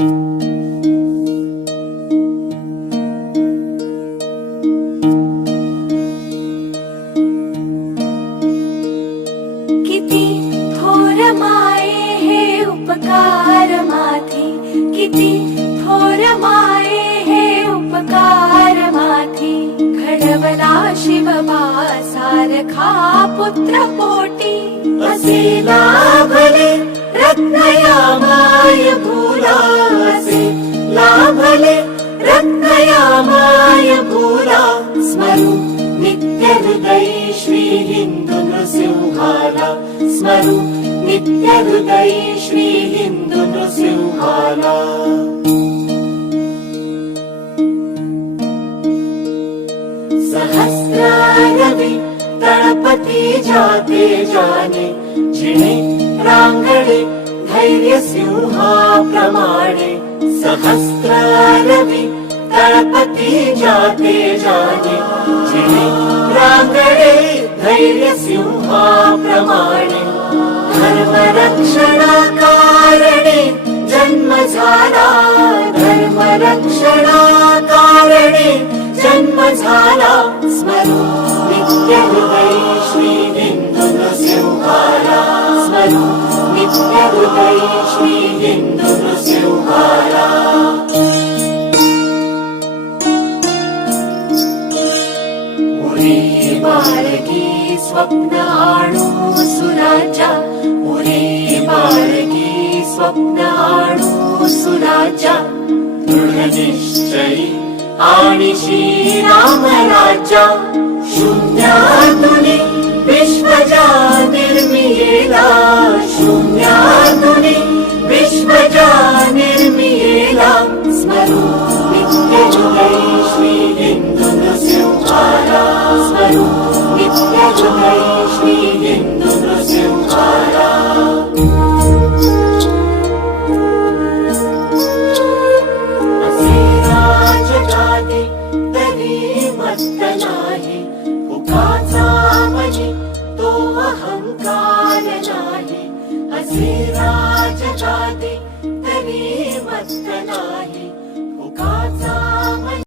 थोर माये उपकार माथी किती थोर माये उपकार माथी. घडवला शिवबा सारखा पुत्र पोटी. असे लाभले रत्नया स्मरू नित्य हृदय श्री हिंदू नृसिंहाला सहस्रारवि तळपती जाते जाने जिणे रांगणे धैर्य सिंहाप्रमाणे सहस्रारवि तळपती जाते जाने जिणे रांगणे धैर्य सिंहाप्रमाणे धर्मरक्षणाकारणे जन्म झाला धर्मरक्षणाकारणे जन्म झाला स्मरू नित्य हृदय श्री स्मरू नित्य हृदय श्री हिंदू नृसिंहाला निश्चयी आणि श्रीराम राजा निर्मियेला शून्यातुनी विश्वजा निर्मियेला स्मरू नित्य हृदय श्री हिंदू नृसिंहाला स्मरू नित्य हृदय श्री हं राज जाति तरी तदेव जाते